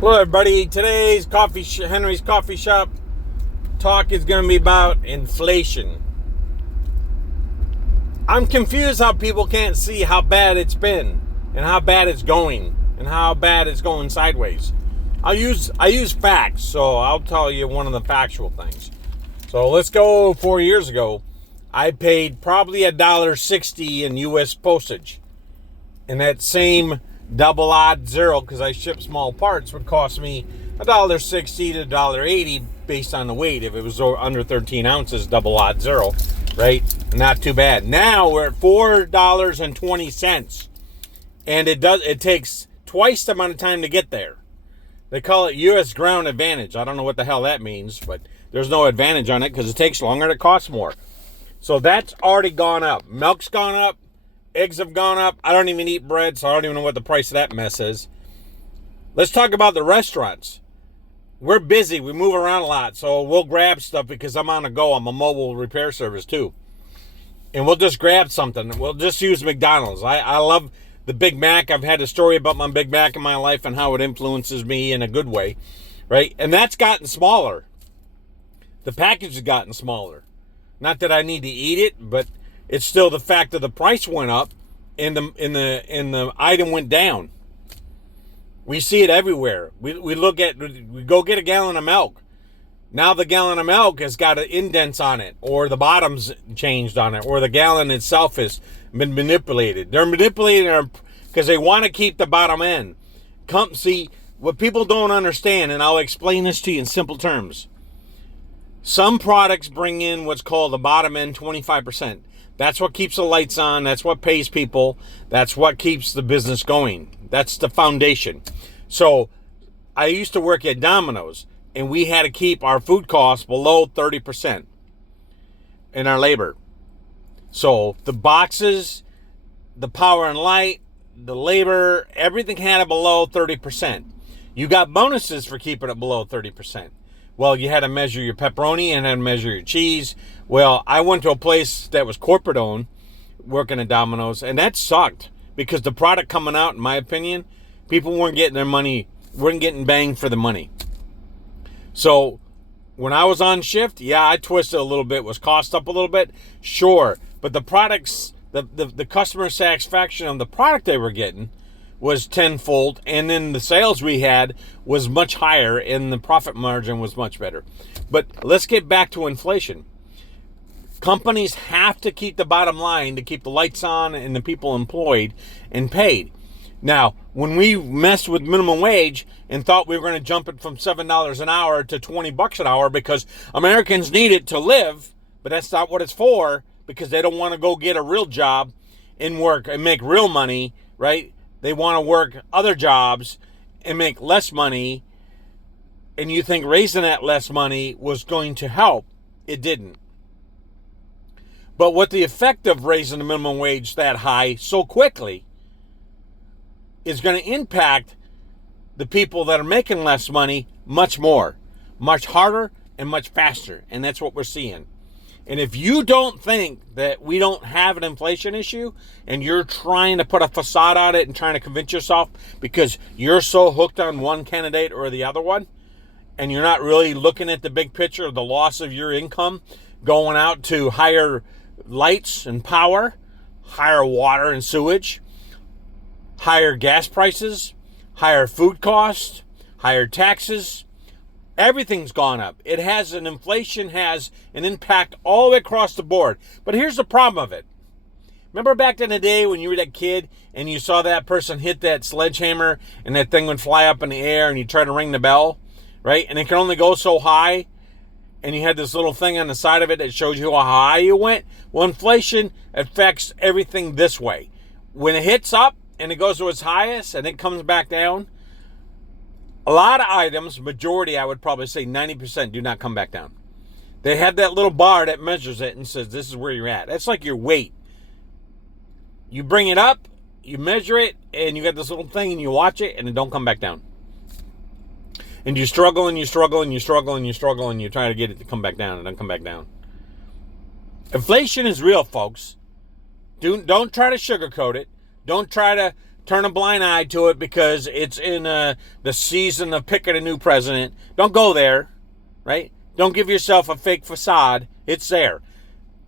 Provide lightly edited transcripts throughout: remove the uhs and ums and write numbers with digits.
Hello, everybody. Today's Henry's Coffee Shop talk is going to be about inflation. I'm confused how people can't see how bad it's been and how bad it's going and how bad it's going sideways. I use facts, so I'll tell you one of the factual things. So let's go 4 years ago. I paid probably $1.60 in U.S. postage, and that same double odd zero, because I ship small parts, would cost me $1.60 to $1.80 based on the weight. If it was under 13 ounces, double odd zero, right? Not too bad. Now we're at $4.20, and it takes twice the amount of time to get there. They call it U.S. ground advantage. I don't know what the hell that means, but there's no advantage on it because it takes longer and it costs more. So that's already gone up. Milk's gone up. Eggs have gone up. I don't even eat bread, so I don't even know what the price of that mess is. Let's talk about the restaurants. We're busy. We move around a lot, so we'll grab stuff because I'm on the go. I'm a mobile repair service, too. And we'll just grab something. We'll just use McDonald's. I love the Big Mac. I've had a story about my Big Mac in my life and how it influences me in a good way, right? And that's gotten smaller. The package has gotten smaller. Not that I need to eat it, but it's still the fact that the price went up and the item went down. We see it everywhere. We go get a gallon of milk. Now the gallon of milk has got an indents on it, or the bottom's changed on it, or the gallon itself has been manipulated. They're manipulating it because they want to keep the bottom end. See, what people don't understand, and I'll explain this to you in simple terms. Some products bring in what's called the bottom end 25%. That's what keeps the lights on. That's what pays people. That's what keeps the business going. That's the foundation. So I used to work at Domino's, and we had to keep our food costs below 30% in our labor. So the boxes, the power and light, the labor, everything had it below 30%. You got bonuses for keeping it below 30%. Well, you had to measure your pepperoni and had to measure your cheese. Well, I went to a place that was corporate owned, working at Domino's, and that sucked because the product coming out, in my opinion, people weren't getting their money, weren't getting bang for the money. So when I was on shift, yeah, I twisted a little bit. Was cost up a little bit? Sure. But the products, the customer satisfaction on the product they were getting was tenfold, and then the sales we had was much higher, and the profit margin was much better. But let's get back to inflation. Companies have to keep the bottom line to keep the lights on and the people employed and paid. Now, when we messed with minimum wage and thought we were going to jump it from $7 an hour to $20 an hour because Americans need it to live, but that's not what it's for, because they don't want to go get a real job and work and make real money, right? They want to work other jobs and make less money, and you think raising that less money was going to help. It didn't. But what the effect of raising the minimum wage that high so quickly is going to impact the people that are making less money much more, much harder, and much faster. And that's what we're seeing. And if you don't think that we don't have an inflation issue and you're trying to put a facade on it and trying to convince yourself because you're so hooked on one candidate or the other one, and you're not really looking at the big picture of the loss of your income going out to higher lights and power, higher water and sewage, higher gas prices, higher food costs, higher taxes. Everything's gone up. Inflation has an impact all the way across the board. But here's the problem of it. Remember back in the day when you were that kid and you saw that person hit that sledgehammer and that thing would fly up in the air and you try to ring the bell, right? And it can only go so high. And you had this little thing on the side of it that shows you how high you went. Well, inflation affects everything this way. When it hits up and it goes to its highest and it comes back down, a lot of items, majority, I would probably say 90%, do not come back down. They have that little bar that measures it and says, this is where you're at. It's like your weight. You bring it up, you measure it, and you got this little thing and you watch it and it don't come back down. And you struggle and you struggle and you struggle and you struggle and you try to get it to come back down and then come back down. Inflation is real, folks. Don't try to sugarcoat it. Don't try to turn a blind eye to it because it's in the season of picking a new president. Don't go there, right? Don't give yourself a fake facade. It's there.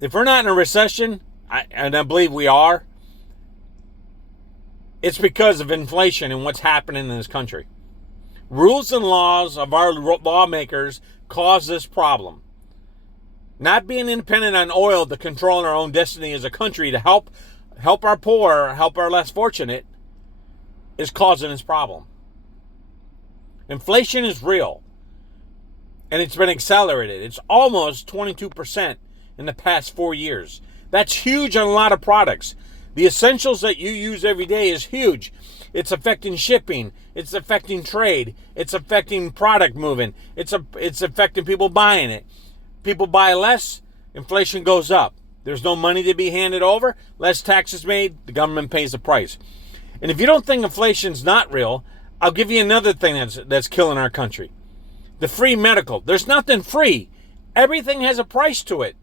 If we're not in a recession, and I believe we are, it's because of inflation and what's happening in this country. Rules and laws of our lawmakers cause this problem. Not being independent on oil to control our own destiny as a country to help our poor, help our less fortunate, is causing this problem. Inflation is real, and it's been accelerated. It's almost 22% in the past 4 years. That's huge on a lot of products. The essentials that you use every day is huge. It's affecting shipping. It's affecting trade. It's affecting product moving. It's affecting people buying it. People buy less, inflation goes up. There's no money to be handed over, less taxes made, the government pays the price. And if you don't think inflation's not real, I'll give you another thing that's killing our country. The free medical. There's nothing free. Everything has a price to it.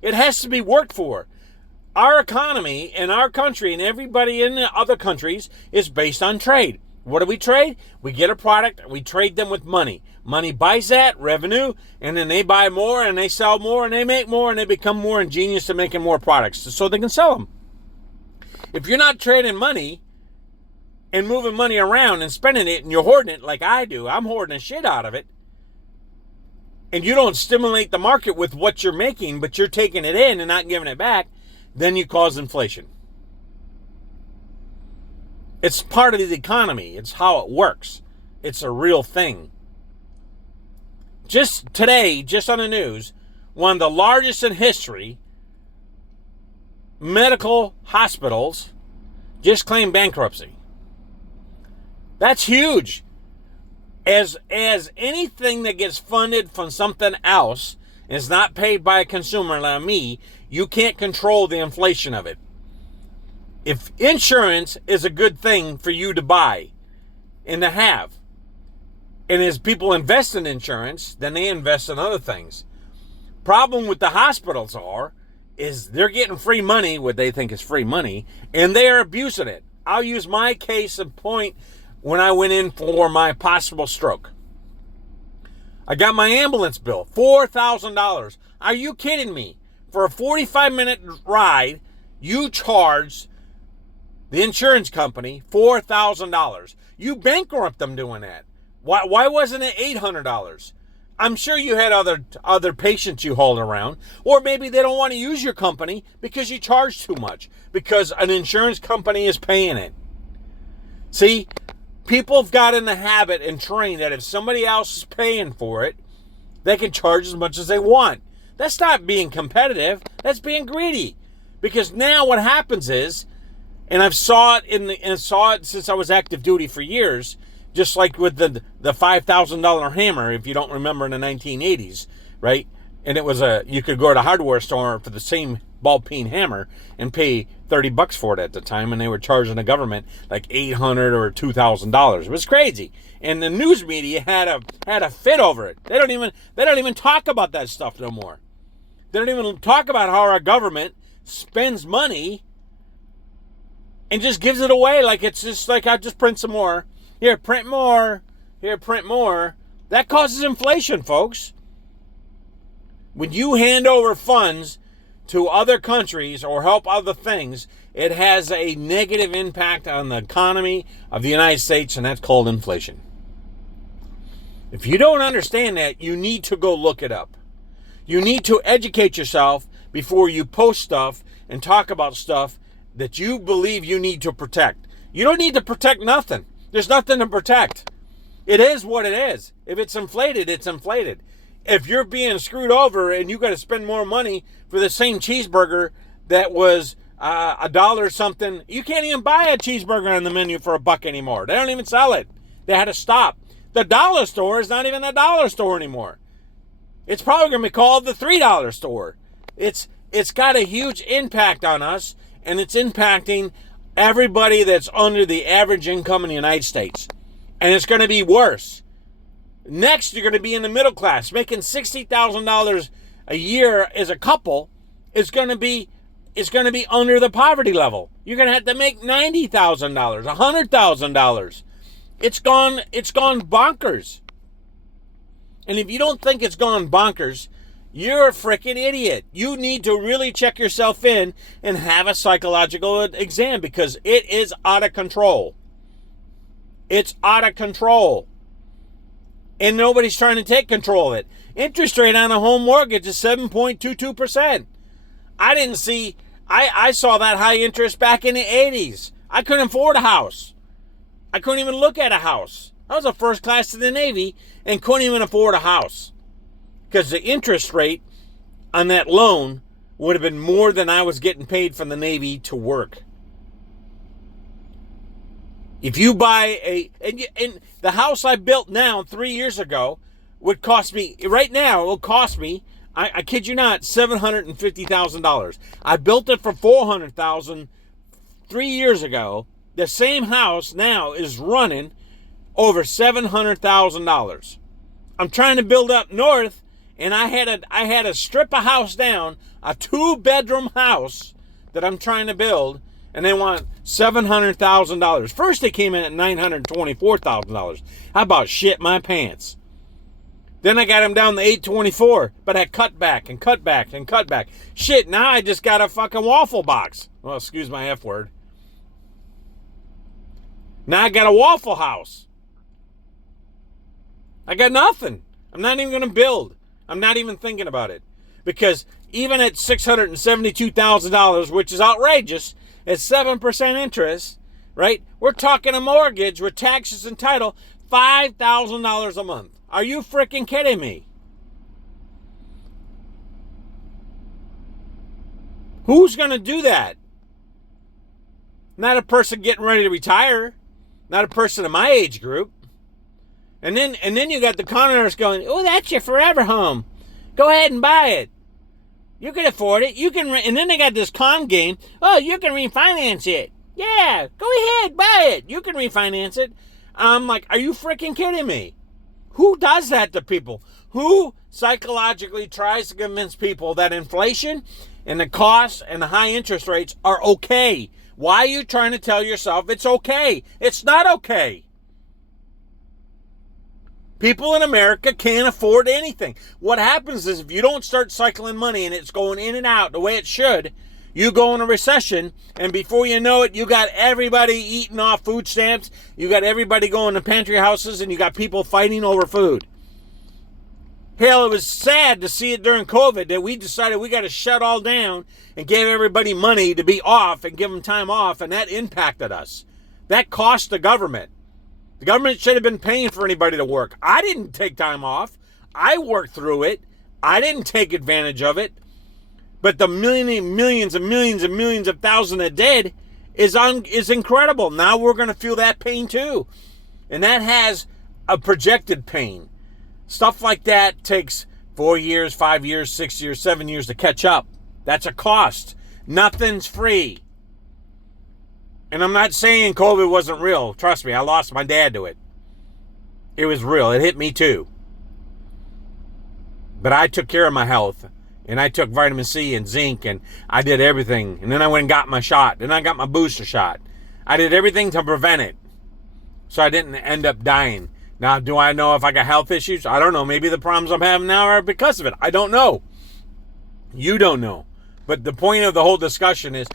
It has to be worked for. Our economy and our country and everybody in the other countries is based on trade. What do we trade? We get a product and we trade them with money. Money buys that, revenue, and then they buy more and they sell more and they make more and they become more ingenious at making more products so they can sell them. If you're not trading money and moving money around and spending it and you're hoarding it like I do, I'm hoarding the shit out of it, and you don't stimulate the market with what you're making, but you're taking it in and not giving it back, then you cause inflation. It's part of the economy. It's how it works. It's a real thing. Just today, just on the news, one of the largest in history, medical hospitals just claimed bankruptcy. That's huge. As anything that gets funded from something else and is not paid by a consumer like me, you can't control the inflation of it. If insurance is a good thing for you to buy and to have, and as people invest in insurance, then they invest in other things. Problem with the hospitals is they're getting free money, what they think is free money, and they are abusing it. I'll use my case in point when I went in for my possible stroke. I got my ambulance bill, $4,000. Are you kidding me? For a 45-minute ride, you charged the insurance company $4,000. You bankrupt them doing that. Why wasn't it $800? I'm sure you had other patients you hauled around, or maybe they don't want to use your company because you charge too much, because an insurance company is paying it. See, people have got in the habit and trained that if somebody else is paying for it, they can charge as much as they want. That's not being competitive. That's being greedy. Because now what happens is, and I've saw it since I was active duty for years, just like with the $5,000 hammer, if you don't remember, in the 1980s, right? And it was you could go to a hardware store for the same ball peen hammer and pay $30 for it at the time, and they were charging the government like $800 or $2,000. It was crazy, and the news media had a fit over it. They don't even talk about that stuff no more. They don't even talk about how our government spends money and just gives it away like it's just like, I'll just print some more. Here, print more. Here, print more. That causes inflation, folks. When you hand over funds to other countries or help other things, it has a negative impact on the economy of the United States, and that's called inflation. If you don't understand that, you need to go look it up. You need to educate yourself before you post stuff and talk about stuff that you believe you need to protect. You don't need to protect nothing. There's nothing to protect. It is what it is. If it's inflated, it's inflated. If you're being screwed over and you got to spend more money for the same cheeseburger that was $1 something, you can't even buy a cheeseburger on the menu for $1 anymore. They don't even sell it. They had to stop. The dollar store is not even a dollar store anymore. It's probably going to be called the $3 store. It's got a huge impact on us, and it's impacting everybody that's under the average income in the United States. And it's going to be worse. Next, you're going to be in the middle class. Making $60,000 a year as a couple is going to be is going to be under the poverty level. You're going to have to make $90,000, $100,000. It's gone bonkers. And if you don't think it's gone bonkers, you're a freaking idiot. You need to really check yourself in and have a psychological exam, because it is out of control. It's out of control. And nobody's trying to take control of it. Interest rate on a home mortgage is 7.22%. I saw that high interest back in the 80s. I couldn't afford a house. I couldn't even look at a house. I was a first class in the Navy and couldn't even afford a house, because the interest rate on that loan would have been more than I was getting paid from the Navy to work. If you buy and the house I built now 3 years ago would cost me, right now, it will cost me, I kid you not, $750,000. I built it for $400,000 3 years ago. The same house now is running over $700,000. I'm trying to build up north, and I had a strip of house down, a 2-bedroom house that I'm trying to build, and they want $700,000. First they came in at $924,000. How about shit my pants? Then I got them down to $824, but I cut back and cut back and cut back. Shit, now I just got a fucking waffle box. Well, excuse my F word. Now I got a Waffle House. I got nothing. I'm not even going to build. I'm not even thinking about it. Because even at $672,000, which is outrageous, at 7% interest, right? We're talking a mortgage with taxes and title, $5,000 a month. Are you freaking kidding me? Who's going to do that? Not a person getting ready to retire. Not a person in my age group. And then you got the con artists going, oh, that's your forever home. Go ahead and buy it. You can afford it. You can, and then they got this con game. Oh, you can refinance it. Yeah, go ahead, buy it. You can refinance it. I'm like, are you freaking kidding me? Who does that to people? Who psychologically tries to convince people that inflation and the costs and the high interest rates are okay? Why are you trying to tell yourself it's okay? It's not okay. People in America can't afford anything. What happens is if you don't start cycling money and it's going in and out the way it should, you go in a recession, and before you know it, you got everybody eating off food stamps, you got everybody going to pantry houses, and you got people fighting over food. Hell, it was sad to see it during COVID that we decided we got to shut all down and gave everybody money to be off and give them time off, and that impacted us. That cost the government. The government should have been paying for anybody to work. I didn't take time off. I worked through it. I didn't take advantage of it. But the millions of thousands that did is incredible. Now we're going to feel that pain too. And that has a projected pain. Stuff like that takes 4 years, 5 years, 6 years, 7 years to catch up. That's a cost. Nothing's free. And I'm not saying COVID wasn't real. Trust me, I lost my dad to it. It was real. It hit me too. But I took care of my health. And I took vitamin C and zinc, and I did everything. And then I went and got my shot. Then I got my booster shot. I did everything to prevent it, so I didn't end up dying. Now, do I know if I got health issues? I don't know. Maybe the problems I'm having now are because of it. I don't know. You don't know. But the point of the whole discussion is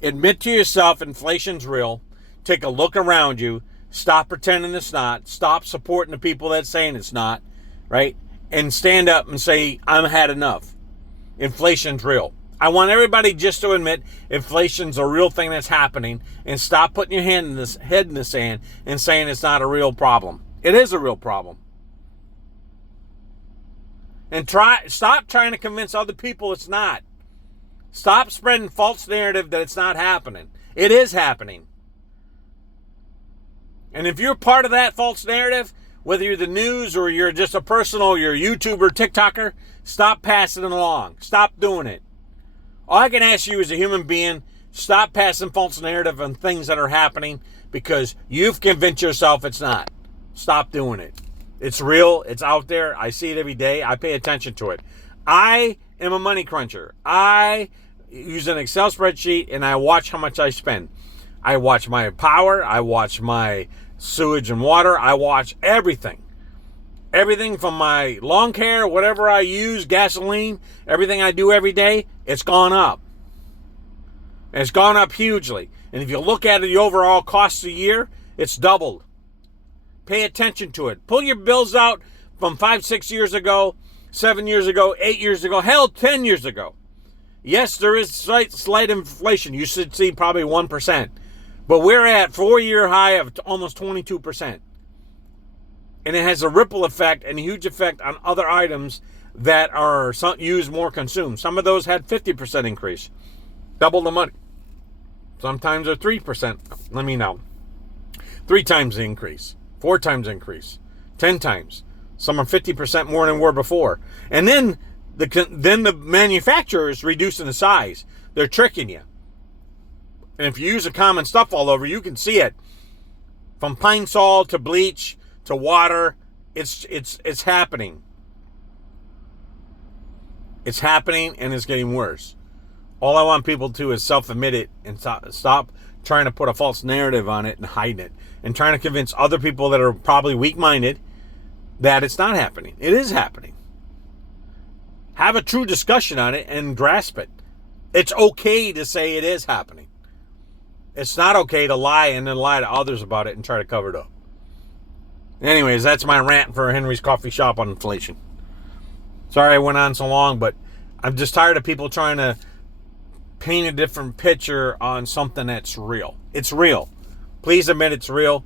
admit to yourself inflation's real. Take a look around you. Stop pretending it's not. Stop supporting the people that's saying it's not, right? And stand up and say, I've had enough. Inflation's real. I want everybody just to admit inflation's a real thing that's happening, and stop putting your head in the sand and saying it's not a real problem. It is a real problem. And stop trying to convince other people it's not. Stop spreading false narrative that it's not happening. It is happening. And if you're part of that false narrative, whether you're the news or you're just a personal, you're a YouTuber, TikToker, stop passing it along. Stop doing it. All I can ask you as a human being, stop passing false narrative on things that are happening because you've convinced yourself it's not. Stop doing it. It's real. It's out there. I see it every day. I pay attention to it. I am a money cruncher. I use an Excel spreadsheet, and I watch how much I spend. I watch my power. I watch my sewage and water. I watch everything. Everything from my lawn care, whatever I use, gasoline, everything I do every day, it's gone up. And it's gone up hugely. And if you look at the overall cost a year, it's doubled. Pay attention to it. Pull your bills out from 5, 6 years ago, 7 years ago, 8 years ago, hell, 10 years ago. Yes, there is slight inflation. You should see probably 1%. But we're at 4-year high of almost 22%. And it has a ripple effect and a huge effect on other items that are used more consumed. Some of those had 50% increase. Double the money. Sometimes they're 3%. Let me know. 3 times the increase. 4 times the increase. 10 times. Some are 50% more than were before. And then the manufacturers reducing the size. They're tricking you. And if you use the common stuff all over, you can see it. From Pine Sol to bleach to water, it's happening. It's happening, and it's getting worse. All I want people to do is self-admit it and stop trying to put a false narrative on it and hiding it, and trying to convince other people that are probably weak-minded that it's not happening. It is happening. Have a true discussion on it and grasp it. It's okay to say it is happening. It's not okay to lie and then lie to others about it and try to cover it up. Anyways, that's my rant for Henry's Coffee Shop on inflation. Sorry I went on so long, but I'm just tired of people trying to paint a different picture on something that's real. It's real. Please admit it's real.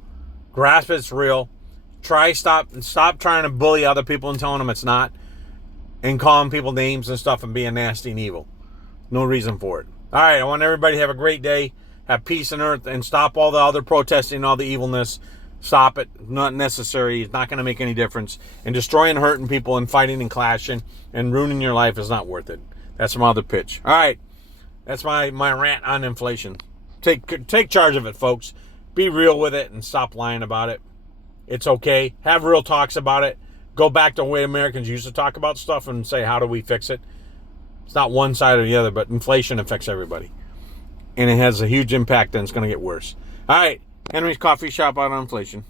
Grasp it's real. Stop trying to bully other people and telling them it's not. And calling people names and stuff and being nasty and evil. No reason for it. All right, I want everybody to have a great day. Have peace on earth and stop all the other protesting, all the evilness. Stop it. Not necessary. It's not going to make any difference. And destroying, hurting people and fighting and clashing and ruining your life is not worth it. That's my other pitch. All right. That's my rant on inflation. Take charge of it, folks. Be real with it and stop lying about it. It's okay. Have real talks about it. Go back to the way Americans used to talk about stuff and say, how do we fix it? It's not one side or the other, but inflation affects everybody. And it has a huge impact, and it's going to get worse. All right. Henry's Coffee Shop on inflation.